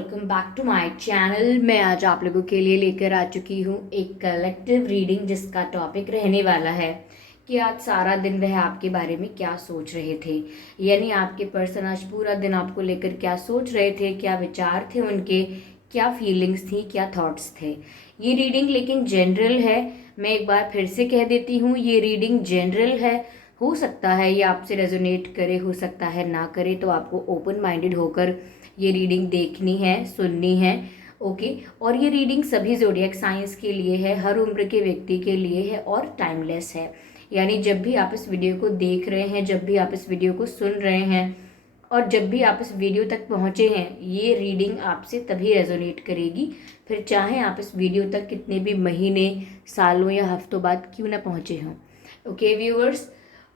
Welcome back to my channel. मैं आज आप लोगों के लिए लेकर आ चुकी हूँ एक कलेक्टिव रीडिंग जिसका टॉपिक रहने वाला है कि आज सारा दिन वह आपके बारे में क्या सोच रहे थे। यानी आपके पर्सन आज पूरा दिन आपको लेकर क्या सोच रहे थे, क्या विचार थे उनके, क्या फीलिंग्स थी, क्या थॉट्स थे। ये रीडिंग लेकिन जनरल है। मैं एक बार फिर से कह देती हूँ, ये रीडिंग जनरल है। हो सकता है ये आपसे रेजोनेट करे, हो सकता है ना करे, तो आपको ओपन माइंडेड होकर ये रीडिंग देखनी है, सुननी है। ओके। और ये रीडिंग सभी ज़ोडिएक साइंस के लिए है, हर उम्र के व्यक्ति के लिए है और टाइमलेस है। यानी जब भी आप इस वीडियो को देख रहे हैं, जब भी आप इस वीडियो को सुन रहे हैं और जब भी आप इस वीडियो तक पहुंचे हैं, ये रीडिंग आपसे तभी रेजोनेट करेगी, फिर चाहे आप इस वीडियो तक कितने भी महीने, सालों या हफ्तों बाद क्यों ना पहुंचे हों। ओके व्यूअर्स,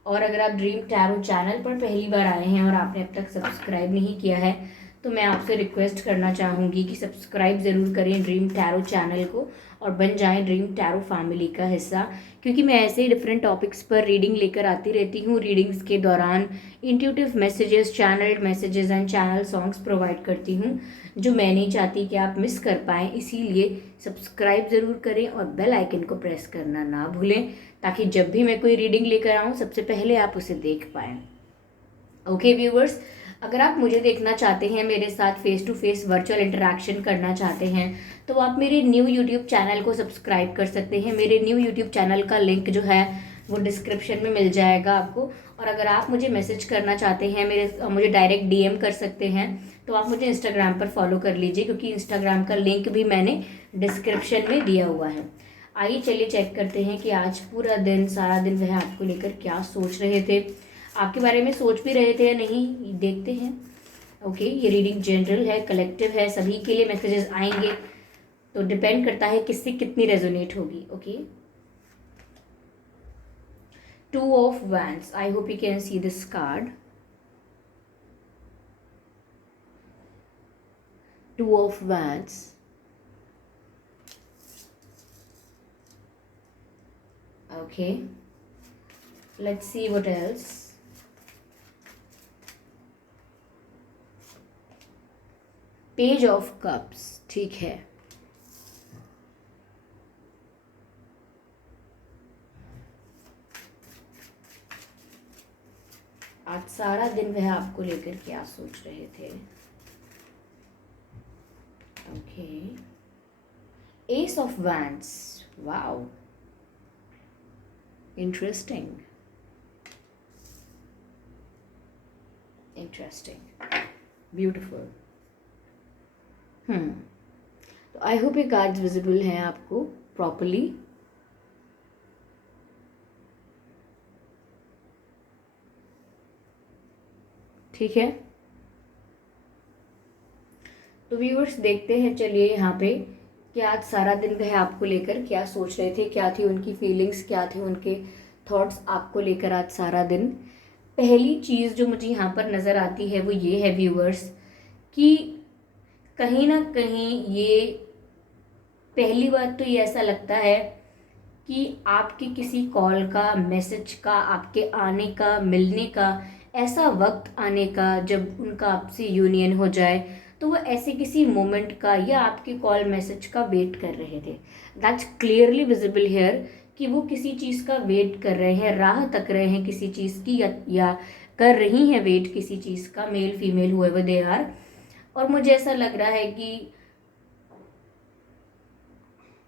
और अगर आप ड्रीम टैरो चैनल पर पहली बार आए हैं और आपने अब तक सब्सक्राइब नहीं किया है तो मैं आपसे रिक्वेस्ट करना चाहूँगी कि सब्सक्राइब ज़रूर करें ड्रीम टैरो चैनल को और बन जाएं ड्रीम टैरो फैमिली का हिस्सा, क्योंकि मैं ऐसे ही डिफरेंट टॉपिक्स पर रीडिंग लेकर आती रहती हूँ। रीडिंग्स के दौरान intuitive messages, channelled messages and channel songs provide करती हूँ जो मैं नहीं चाहती कि आप मिस कर पाएँ। इसीलिए सब्सक्राइब ज़रूर करें और बेल आइकन को प्रेस करना ना भूलें, ताकि जब भी मैं कोई रीडिंग लेकर आऊँ सबसे पहले आप उसे देख पाएँ। ओके व्यूवर्स, अगर आप मुझे देखना चाहते हैं, मेरे साथ face to face virtual interaction करना चाहते हैं, तो आप मेरे न्यू यूट्यूब चैनल को सब्सक्राइब कर सकते हैं। मेरे न्यू यूट्यूब चैनल का लिंक जो है वो डिस्क्रिप्शन में मिल जाएगा आपको। और अगर आप मुझे मैसेज करना चाहते हैं, मुझे डायरेक्ट डीएम कर सकते हैं, तो आप मुझे इंस्टाग्राम पर फॉलो कर लीजिए, क्योंकि इंस्टाग्राम का लिंक भी मैंने डिस्क्रिप्शन में दिया हुआ है। आइए चलिए चेक करते हैं कि आज पूरा दिन, सारा दिन वह आपको लेकर क्या सोच रहे थे, आपके बारे में सोच भी रहे थे या नहीं, देखते हैं। ओके, ये रीडिंग जनरल है, कलेक्टिव है, सभी के लिए मैसेजेस आएंगे, तो डिपेंड करता है किससे कितनी रेजोनेट होगी। Okay, 2 of Wands. I hope you can see this card. 2 of Wands. Okay, let's see what else. Page of cups, ठीक है। आज सारा दिन वह आपको लेकर क्या सोच रहे थे। Okay, S of wands, wow, interesting interesting, beautiful. तो आई होप ये कार्ड्स विजिबल हैं आपको प्रॉपरली। ठीक है, तो व्यूअर्स देखते हैं चलिए यहाँ पे कि आज सारा दिन वह आपको लेकर क्या सोच रहे थे, क्या थी उनकी फीलिंग्स, क्या थे उनके थॉट्स आपको लेकर आज सारा दिन। पहली चीज़ जो मुझे यहाँ पर नज़र आती है वो ये है व्यूअर्स कि कहीं ना कहीं ये, पहली बात तो ये ऐसा लगता है कि आपके किसी कॉल का, मैसेज का, आपके आने का, मिलने का, ऐसा वक्त आने का जब उनका आपसे यूनियन हो जाए, तो वो ऐसे किसी मोमेंट का या आपके कॉल मैसेज का वेट कर रहे थे। दैट्स क्लियरली विजिबल हेयर कि वो किसी चीज़ का वेट कर रहे हैं, राह तक रहे हैं किसी चीज़ की, या कर रही हैं वेट किसी चीज़ का, male female however they are. और मुझे ऐसा लग रहा है कि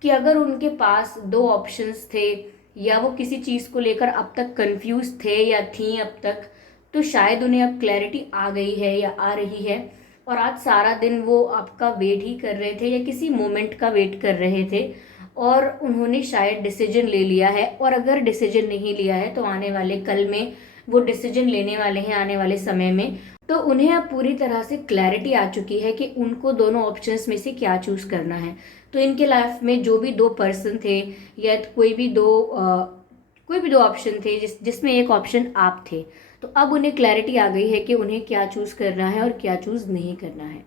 अगर उनके पास दो ऑप्शंस थे या वो किसी चीज़ को लेकर अब तक कंफ्यूज थे या थी अब तक, तो शायद उन्हें अब क्लैरिटी आ गई है या आ रही है। और आज सारा दिन वो आपका वेट ही कर रहे थे या किसी मोमेंट का वेट कर रहे थे और उन्होंने शायद डिसीजन ले लिया है। और अगर डिसीजन नहीं लिया है तो आने वाले कल में वो डिसीजन लेने वाले हैं, आने वाले समय में। तो उन्हें अब पूरी तरह से क्लैरिटी आ चुकी है कि उनको दोनों ऑप्शंस में से क्या चूज करना है। तो इनके लाइफ में जो भी दो पर्सन थे या कोई भी दो ऑप्शन थे जिसमें एक ऑप्शन आप थे, तो अब उन्हें क्लैरिटी आ गई है कि उन्हें क्या चूज करना है और क्या चूज नहीं करना है।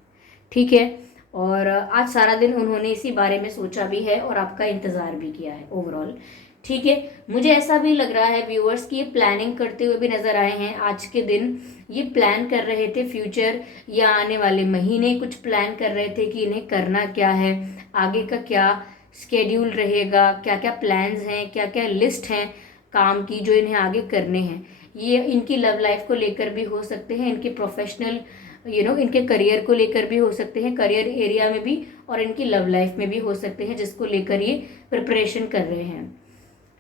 ठीक है, और आज सारा दिन उन्होंने इसी बारे में सोचा भी है और आपका इंतज़ार भी किया है ओवरऑल ठीक है, मुझे ऐसा भी लग रहा है व्यूअर्स कि ये प्लानिंग करते हुए भी नजर आए हैं आज के दिन। ये प्लान कर रहे थे फ्यूचर या आने वाले महीने, कुछ प्लान कर रहे थे कि इन्हें करना क्या है, आगे का क्या स्केड्यूल रहेगा, क्या क्या प्लान्स हैं, क्या क्या लिस्ट हैं काम की जो इन्हें आगे करने हैं। ये इनकी लव लाइफ को लेकर भी हो सकते हैं, इनके प्रोफेशनल इनके करियर को लेकर भी हो सकते हैं, करियर एरिया में भी, और इनकी लव लाइफ में भी हो सकते हैं, जिसको लेकर ये प्रिपरेशन कर रहे हैं।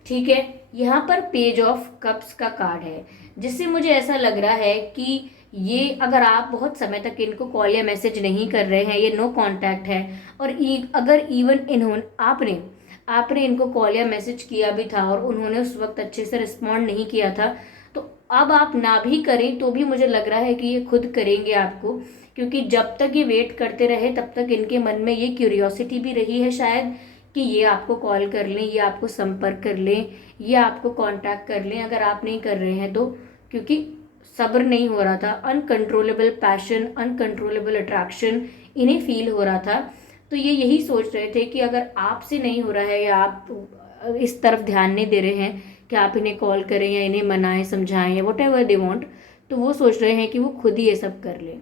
ठीक है, यहाँ पर पेज ऑफ कप्स का कार्ड है, जिससे मुझे ऐसा लग रहा है कि ये अगर आप बहुत समय तक इनको कॉल या मैसेज नहीं कर रहे हैं, ये नो कांटेक्ट है, और अगर इवन इन्होंने आपने आपने इनको कॉल या मैसेज किया भी था और उन्होंने उस वक्त अच्छे से रिस्पॉन्ड नहीं किया था, तो अब आप ना भी करें तो भी मुझे लग रहा है कि ये खुद करेंगे आपको, क्योंकि जब तक ये वेट करते रहे तब तक इनके मन में ये क्यूरियोसिटी भी रही है शायद कि ये आपको कॉल कर लें, ये आपको संपर्क कर लें, ये आपको कांटेक्ट कर लें अगर आप नहीं कर रहे हैं तो, क्योंकि सब्र नहीं हो रहा था, अनकंट्रोलेबल पैशन, अनकंट्रोलेबल अट्रैक्शन इन्हें फील हो रहा था। तो ये यही सोच रहे थे कि अगर आपसे नहीं हो रहा है या आप इस तरफ ध्यान नहीं दे रहे हैं कि आप इन्हें कॉल करें या इन्हें मनाएं समझाएं या वट एवर दे वॉन्ट, तो वो सोच रहे हैं कि वो खुद ही ये सब कर लें,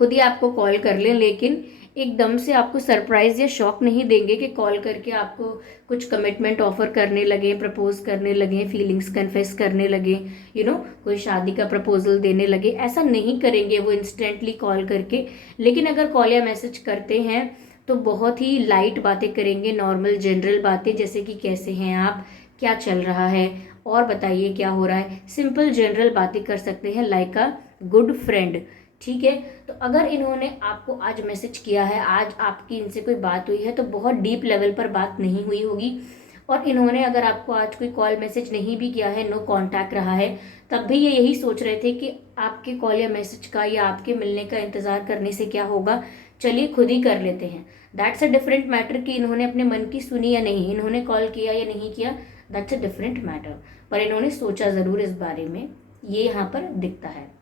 खुद ही आपको कॉल कर लें, लेकिन एकदम से आपको सरप्राइज या शॉक नहीं देंगे कि कॉल करके आपको कुछ कमिटमेंट ऑफर करने लगे, प्रपोज करने लगे, फीलिंग्स कन्फेस करने लगे, कोई शादी का प्रपोजल देने लगे। ऐसा नहीं करेंगे वो इंस्टेंटली कॉल करके, लेकिन अगर कॉल या मैसेज करते हैं तो बहुत ही लाइट बातें करेंगे, नॉर्मल जनरल बातें, जैसे कि कैसे हैं आप, क्या चल रहा है, और बताइए क्या हो रहा है, सिंपल जनरल बातें कर सकते हैं, लाइक अ गुड फ्रेंड। ठीक है, तो अगर इन्होंने आपको आज मैसेज किया है, आज आपकी इनसे कोई बात हुई है, तो बहुत डीप लेवल पर बात नहीं हुई होगी, और इन्होंने अगर आपको आज कोई कॉल मैसेज नहीं भी किया है, नो कांटेक्ट रहा है, तब भी ये यही सोच रहे थे कि आपके कॉल या मैसेज का या आपके मिलने का इंतजार करने से क्या होगा, चलिए खुद ही कर लेते हैं। दैट्स अ डिफरेंट मैटर कि इन्होंने अपने मन की सुनी या नहीं, इन्होंने कॉल किया या नहीं किया, दैट्स अ डिफरेंट मैटर, पर इन्होंने सोचा ज़रूर इस बारे में, ये यहाँ पर दिखता है।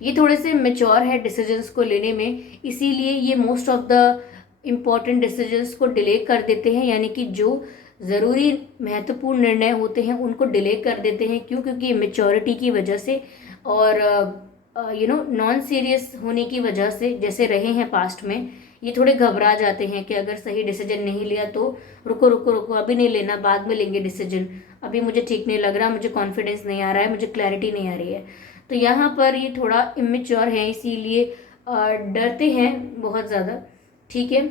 ये थोड़े से मेच्योर है डिसीजंस को लेने में, इसीलिए ये most of the important decisions को डिले कर देते हैं, यानी कि जो ज़रूरी महत्वपूर्ण निर्णय होते हैं उनको डिले कर देते हैं। क्यों? क्योंकि मेच्योरिटी की वजह से और नॉन सीरियस होने की वजह से, जैसे रहे हैं पास्ट में, ये थोड़े घबरा जाते हैं कि अगर सही डिसीजन नहीं लिया तो रुको रुको रुको, अभी नहीं लेना, बाद में लेंगे डिसीजन, अभी मुझे ठीक नहीं लग रहा, मुझे कॉन्फिडेंस नहीं आ रहा है, मुझे क्लैरिटी नहीं आ रही है। तो यहाँ पर ये थोड़ा इमेच्योर है, इसीलिए डरते हैं बहुत ज़्यादा। ठीक है,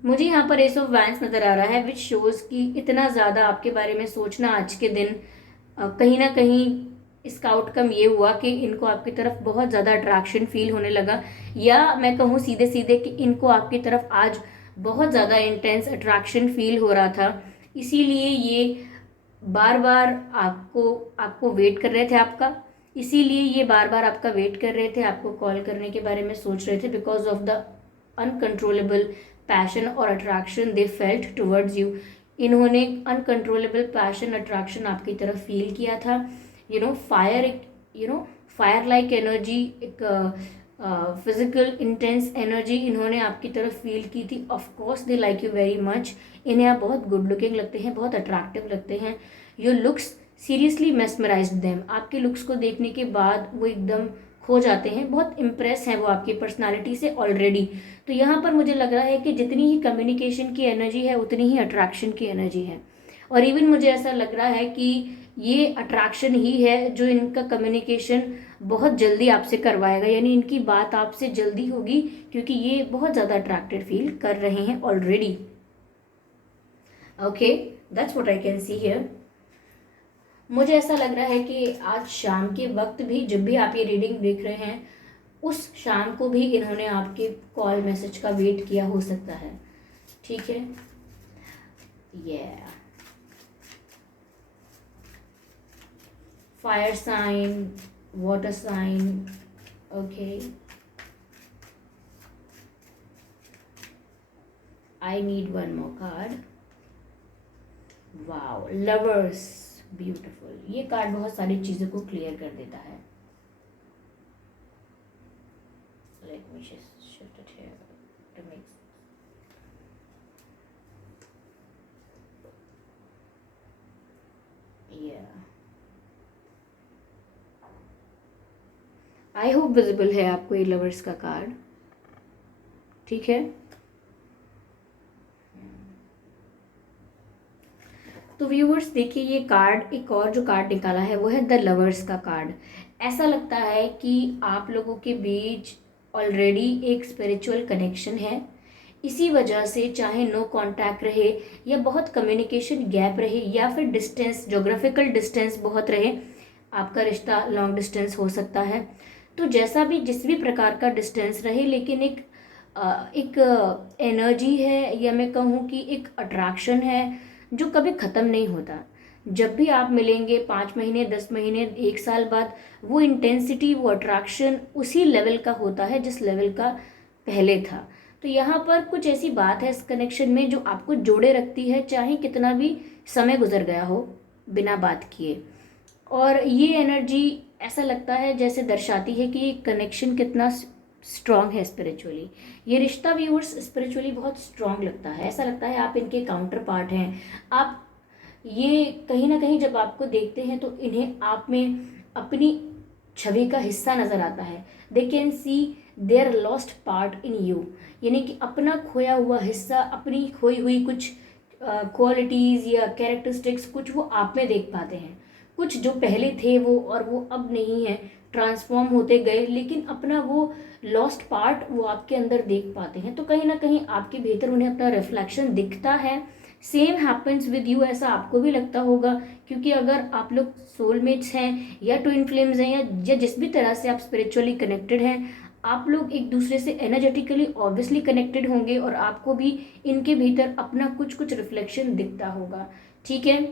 मुझे यहाँ पर एस ऑफ वैंस नज़र आ रहा है, विच शोज़ कि इतना ज़्यादा आपके बारे में सोचना आज के दिन कहीं ना कहीं इसका आउटकम ये हुआ कि इनको आपकी तरफ बहुत ज़्यादा अट्रैक्शन फील होने लगा, या मैं कहूँ सीधे सीधे कि इनको आपकी तरफ आज बहुत ज़्यादा इंटेंस अट्रैक्शन फील हो रहा था, इसीलिए ये बार बार आपको आपको वेट कर रहे थे आपका, इसीलिए ये बार बार आपका वेट कर रहे थे, आपको कॉल करने के बारे में सोच रहे थे, because of the uncontrollable passion और attraction they felt towards you. इन्होंने अनकंट्रोलेबल पैशन अट्रैक्शन आपकी तरफ फील किया था। फायर, एक फायर लाइक एनर्जी, एक फिजिकल इंटेंस एनर्जी इन्होंने आपकी तरफ फील की थी। Of course they like you very much, इन्हें आप बहुत गुड लुकिंग लगते हैं, बहुत अट्रैक्टिव लगते हैं, your looks seriously mesmerised them. आपके लुक्स को देखने के बाद वो एकदम खो जाते हैं, बहुत इम्प्रेस हैं वो आपकी पर्सनालिटी से ऑलरेडी। तो यहाँ पर मुझे लग रहा है कि जितनी ही कम्युनिकेशन की एनर्जी है उतनी ही अट्रैक्शन की एनर्जी है, और इवन मुझे ऐसा लग रहा है कि ये अट्रैक्शन ही है जो इनका कम्युनिकेशन बहुत जल्दी आपसे करवाएगा, यानी इनकी बात आपसे जल्दी होगी, क्योंकि ये बहुत ज़्यादा अट्रैक्टेड फील कर रहे हैं already. Okay, that's what I can see here. मुझे ऐसा लग रहा है कि आज शाम के वक्त भी, जब भी आप ये रीडिंग देख रहे हैं, उस शाम को भी इन्होंने आपके कॉल मैसेज का वेट किया हो सकता है। ठीक है, fire sign, water sign, okay, I need one more card. Wow, lovers, beautiful. ये कार्ड बहुत सारी चीज़ों को क्लियर कर देता है। Let me shift it here to make sense. I hope visible है आपको ये लवर्स का कार्ड, ठीक है। तो व्यूवर्स देखिए, ये कार्ड, एक और जो कार्ड निकाला है वो है द लवर्स का कार्ड। ऐसा लगता है कि आप लोगों के बीच ऑलरेडी एक स्पिरिचुअल कनेक्शन है। इसी वजह से चाहे नो कांटेक्ट रहे या बहुत कम्युनिकेशन गैप रहे या फिर डिस्टेंस, ज्योग्राफिकल डिस्टेंस बहुत रहे, आपका रिश्ता लॉन्ग डिस्टेंस हो सकता है। तो जैसा भी, जिस भी प्रकार का डिस्टेंस रहे, लेकिन एक एनर्जी है, या मैं कहूँ कि एक अट्रैक्शन है जो कभी ख़त्म नहीं होता। जब भी आप मिलेंगे 5 महीने, 10 महीने, 1 साल बाद, वो इंटेंसिटी, वो अट्रैक्शन उसी लेवल का होता है जिस लेवल का पहले था। तो यहाँ पर कुछ ऐसी बात है इस कनेक्शन में जो आपको जोड़े रखती है, चाहे कितना भी समय गुजर गया हो बिना बात किए। और ये एनर्जी ऐसा लगता है जैसे दर्शाती है कि ये कनेक्शन कितना स्ट्रांग है स्पिरिचुअली। ये रिश्ता व्यूअर्स स्पिरिचुअली बहुत स्ट्रांग लगता है। ऐसा लगता है आप इनके काउंटर पार्ट हैं। आप ये कहीं ना कहीं जब आपको देखते हैं तो इन्हें आप में अपनी छवि का हिस्सा नज़र आता है। They can see their lost part in you, यानी कि अपना खोया हुआ हिस्सा, अपनी खोई हुई कुछ क्वालिटीज़ या कैरेक्टरिस्टिक्स कुछ वो आप में देख पाते हैं। कुछ जो पहले थे वो और वो अब नहीं है, ट्रांसफॉर्म होते गए, लेकिन अपना वो लॉस्ट पार्ट वो आपके अंदर देख पाते हैं। तो कहीं ना कहीं आपके भीतर उन्हें अपना रिफ्लेक्शन दिखता है। सेम हैपन्स विद यू, ऐसा आपको भी लगता होगा, क्योंकि अगर आप लोग सोलमेट्स हैं या ट्विन फ्लेम्स हैं या जिस भी तरह से आप स्पिरिचुअली कनेक्टेड हैं, आप लोग एक दूसरे से एनर्जेटिकली ऑब्वियसली कनेक्टेड होंगे और आपको भी इनके भीतर अपना कुछ कुछ रिफ्लेक्शन दिखता होगा, ठीक है।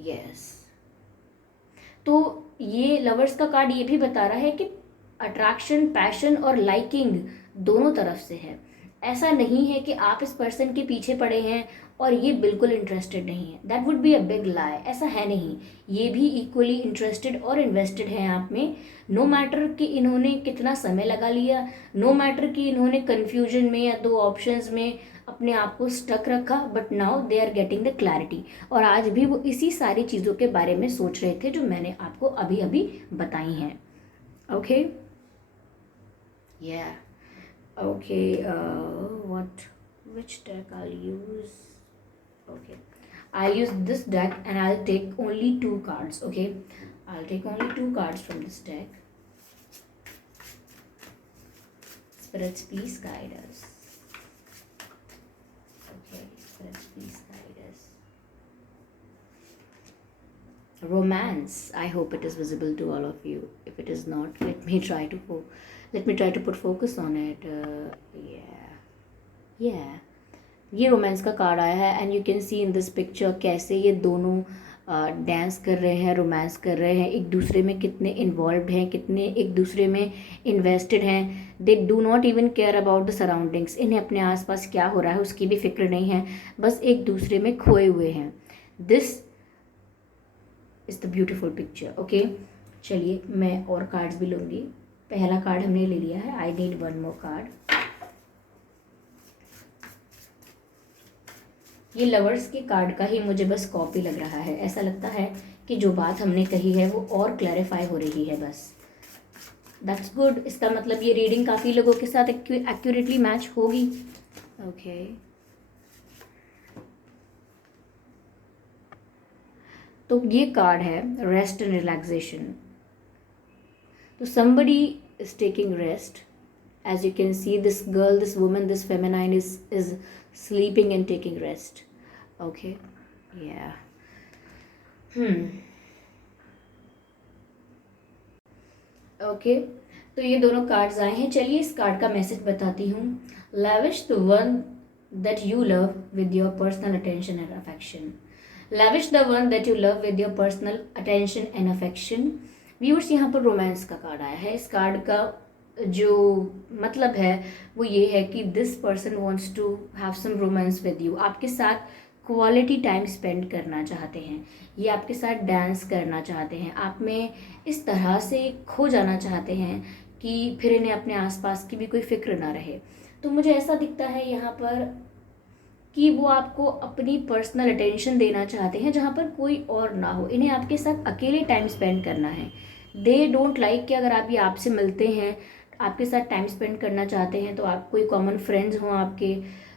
यस। तो ये लवर्स का कार्ड ये भी बता रहा है कि अट्रैक्शन, पैशन और लाइकिंग दोनों तरफ से है। ऐसा नहीं है कि आप इस पर्सन के पीछे पड़े हैं और ये बिल्कुल इंटरेस्टेड नहीं है। That would be a big lie. ऐसा है नहीं, ये भी इक्वली इंटरेस्टेड और इन्वेस्टेड हैं आप में। नो मैटर कि इन्होंने कितना समय लगा लिया, नो मैटर कि इन्होंने कन्फ्यूजन में या 2 ऑप्शंस में अपने आप को स्टक रखा, but now they are getting the clarity. और आज भी वो इसी सारी चीज़ों के बारे में सोच रहे थे जो मैंने आपको अभी अभी बताई हैं। Okay, yeah, okay, which deck I'll use? Okay, I'll use this deck and I'll take only 2 cards. Okay, I'll take only 2 cards from this deck. Spirits, please guide us. Okay, spirits, please guide us. Romance. I hope it is visible to all of you. If it is not, let me try to put focus on it. Yeah. ये romance का card आया है and you can see in this picture कैसे ये दोनों dance कर रहे हैं, रोमांस कर रहे हैं, एक दूसरे में कितने इन्वॉल्व्ड हैं, कितने एक दूसरे में इन्वेस्टेड हैं। They do not even care about the surroundings. इन्हें अपने आसपास क्या हो रहा है उसकी भी फिक्र नहीं है, बस एक दूसरे में खोए हुए हैं। This is the beautiful picture. Okay, चलिए मैं और कार्ड्स भी लूँगी। पहला कार्ड हमने ले लिया है, आई नीड 1 मोर कार्ड। ये लवर्स के कार्ड का ही मुझे बस कॉपी लग रहा है। ऐसा लगता है कि जो बात हमने कही है वो और क्लैरिफाई हो रही है बस। That's good. इसका मतलब ये रीडिंग काफ़ी लोगों के साथ एक्यूरेटली मैच होगी। ओके, तो ये कार्ड है रेस्ट एंड रिलैक्सेशन। तो somebody is taking rest. As you can see, this girl, this woman, this feminine is sleeping and taking rest. Okay, yeah. Okay, तो ये दोनों कार्ड्स आए हैं। चलिए इस कार्ड का मैसेज बताती हूँ। Lavish the one that you love with your personal attention and affection. Lavish the one that you love with your personal attention and affection. Viewers, यहाँ पर रोमांस का कार्ड आया है। इस कार्ड का जो मतलब है वो ये है कि this person wants to have some romance with you. आपके साथ क्वालिटी टाइम स्पेंड करना चाहते हैं, ये आपके साथ डांस करना चाहते हैं, आप में इस तरह से खो जाना चाहते हैं कि फिर इन्हें अपने आसपास की भी कोई फिक्र ना रहे। तो मुझे ऐसा दिखता है यहाँ पर कि वो आपको अपनी पर्सनल अटेंशन देना चाहते हैं जहाँ पर कोई और ना हो, इन्हें आपके साथ अकेले टाइम स्पेंड करना है। दे डोंट लाइक कि अगर आप ये आपसे मिलते हैं, आपके साथ टाइम स्पेंड करना चाहते हैं, तो आप कोई कॉमन फ्रेंड्स हों आपके,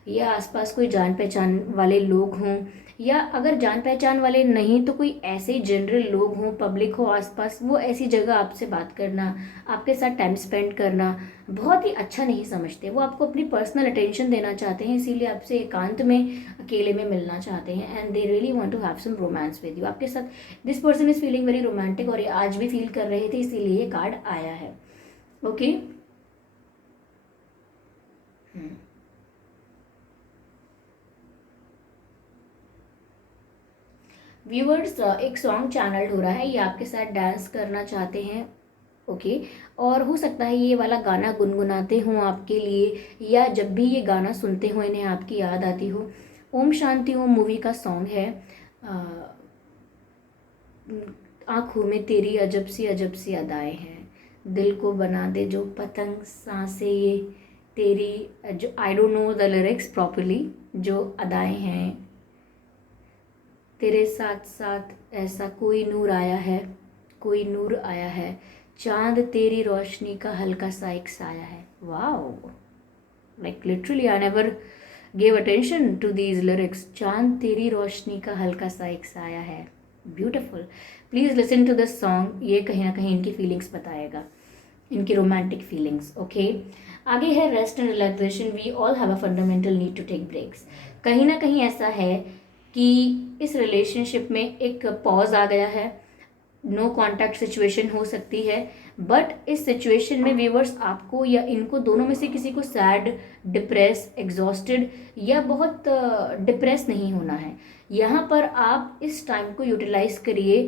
या आसपास कोई जान पहचान वाले लोग हों, या अगर जान पहचान वाले नहीं तो कोई ऐसे जनरल लोग हों, पब्लिक हो आसपास, वो ऐसी जगह आपसे बात करना, आपके साथ टाइम स्पेंड करना बहुत ही अच्छा नहीं समझते। वो आपको अपनी पर्सनल अटेंशन देना चाहते हैं, इसीलिए आपसे एकांत में अकेले में मिलना चाहते हैं, and they really want to have some romance with you. आपके साथ this person is feeling very romantic, और ये आज भी फील कर रहे थे, इसीलिए ये कार्ड आया है। ओके व्यूअर्स, एक सॉन्ग चैनल्ड हो रहा है, ये आपके साथ डांस करना चाहते हैं। ओके और हो सकता है ये वाला गाना गुनगुनाते हों आपके लिए, या जब भी ये गाना सुनते हो इन्हें आपकी याद आती हो। ओम शांति ओम मूवी का सॉन्ग है। आँखों में तेरी अजब सी अदाएं हैं, दिल को बना दे जो पतंग सांसें ये तेरी, जो I don't know the lyrics properly, जो अदाएं हैं, तेरे साथ साथ ऐसा कोई नूर आया है, कोई नूर आया है, चांद तेरी रोशनी का हल्का सा एक साया है। Wow, like literally I never gave attention to these lyrics. चांद तेरी रोशनी का हल्का सा एक साया है, beautiful. Please listen to this song, ये कहीं ना कहीं इनकी फीलिंग्स बताएगा, इनकी रोमांटिक फीलिंग्स। ओके आगे है rest and relaxation. We all have a fundamental need to take breaks. कहीं ना कहीं ऐसा है कि इस रिलेशनशिप में एक पॉज आ गया है, नो कॉन्टैक्ट सिचुएशन हो सकती है, बट इस सिचुएशन में व्यूअर्स आपको या इनको दोनों में से किसी को सैड, डिप्रेस, एग्जॉस्टेड या बहुत डिप्रेस नहीं होना है। यहाँ पर आप इस टाइम को यूटिलाइज करिए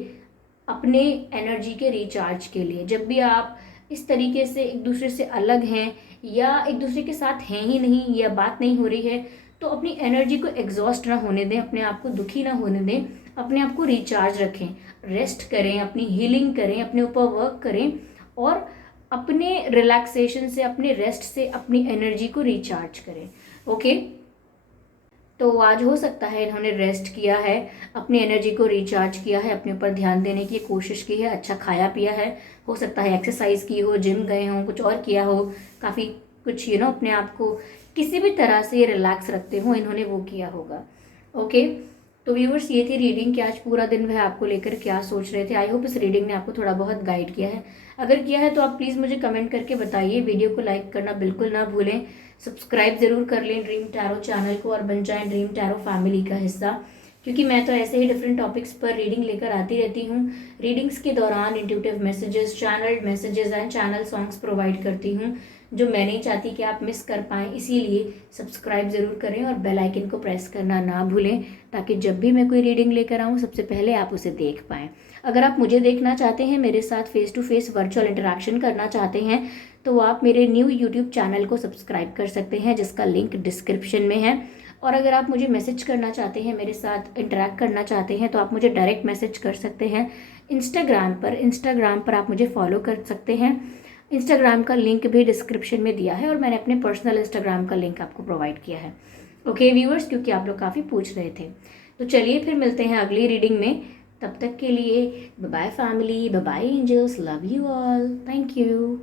अपने एनर्जी के रिचार्ज के लिए। जब भी आप इस तरीके से एक दूसरे से अलग हैं या एक दूसरे के साथ हैं ही नहीं या बात नहीं हो रही है, तो अपनी एनर्जी को एग्जॉस्ट ना होने दें, अपने आप को दुखी ना होने दें, अपने आप को रिचार्ज रखें, रेस्ट करें, अपनी हीलिंग करें, अपने ऊपर वर्क करें और अपने रिलैक्सेशन से, अपने रेस्ट से अपनी एनर्जी को रिचार्ज करें। ओके तो आज हो सकता है इन्होंने रेस्ट किया है, अपनी एनर्जी को रिचार्ज किया है, अपने ऊपर ध्यान देने की कोशिश की है, अच्छा खाया पिया है, हो सकता है एक्सरसाइज की हो, जिम गए हों, कुछ और किया हो, काफ़ी कुछ अपने आप को किसी भी तरह से रिलैक्स रखते हो इन्होंने वो किया होगा। ओके तो व्यूअर्स ये थी रीडिंग कि आज पूरा दिन वह आपको लेकर क्या सोच रहे थे। आई होप इस रीडिंग ने आपको थोड़ा बहुत गाइड किया है। अगर किया है तो आप प्लीज़ मुझे कमेंट करके बताइए। वीडियो को लाइक करना बिल्कुल ना भूलें, सब्सक्राइब ज़रूर कर लें ड्रीम टैरो चैनल को और बन जाएं ड्रीम टैरो फैमिली का हिस्सा, क्योंकि मैं तो ऐसे ही डिफरेंट टॉपिक्स पर रीडिंग लेकर आती रहती हूँ। रीडिंग्स के दौरान intuitive messages, channelled messages and channel songs provide करती हूँ जो मैं नहीं चाहती कि आप मिस कर पाएँ। इसीलिए सब्सक्राइब ज़रूर करें और बेल आइकन को प्रेस करना ना भूलें, ताकि जब भी मैं कोई रीडिंग लेकर आऊँ सबसे पहले आप उसे देख पाएँ। अगर आप मुझे देखना चाहते हैं, मेरे साथ face to face virtual interaction करना चाहते हैं, तो आप मेरे न्यू यूट्यूब चैनल को सब्सक्राइब कर सकते हैं जिसका लिंक डिस्क्रिप्शन में है। और अगर आप मुझे मैसेज करना चाहते हैं, मेरे साथ इंटरेक्ट करना चाहते हैं, तो आप मुझे डायरेक्ट मैसेज कर सकते हैं इंस्टाग्राम पर आप मुझे फॉलो कर सकते हैं। इंस्टाग्राम का लिंक भी डिस्क्रिप्शन में दिया है और मैंने अपने पर्सनल इंस्टाग्राम का लिंक आपको प्रोवाइड किया है। ओके व्यूअर्स, क्योंकि आप लोग काफ़ी पूछ रहे थे। तो चलिए फिर मिलते हैं अगली रीडिंग में। तब तक के लिए bye bye family, bye bye angels, love you all, thank you.